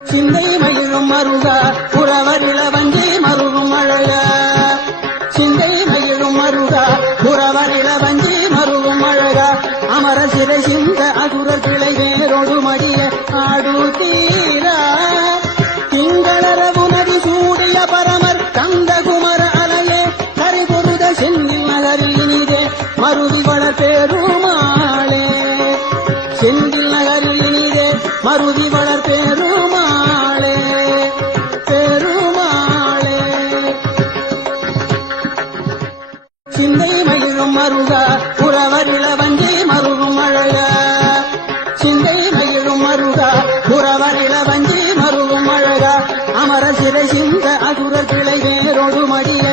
சிந்தை மயிலும் மருகா புறவரில வஞ்சி மருகும் அழகா சிந்தை மயிலும் மருகா புறவரில வஞ்சி மருகும் அழகா அமர சிறை சிந்த அசுரர் கிளை வேரோடு மடிய ஆடு தீரா திங்களரவு நதி சூடிய பரமர் கந்த குமர அலையே கரை பொருத செந்தில் நகரில் இனிதே மருதி வளர் பெருமாளே செந்தில் நகரில் இனிதே மருதி வளர் பெருமாளே பெருமாளே சிந்தை மயிலும் மருகா புறவரில வஞ்சி மருகும் அழகா சிந்தை மயிலும் மருகா புறவரில வஞ்சி மருகும் அழகா அமர சிறை சிந்த அசுரர் கிளை வேரோடு மடிய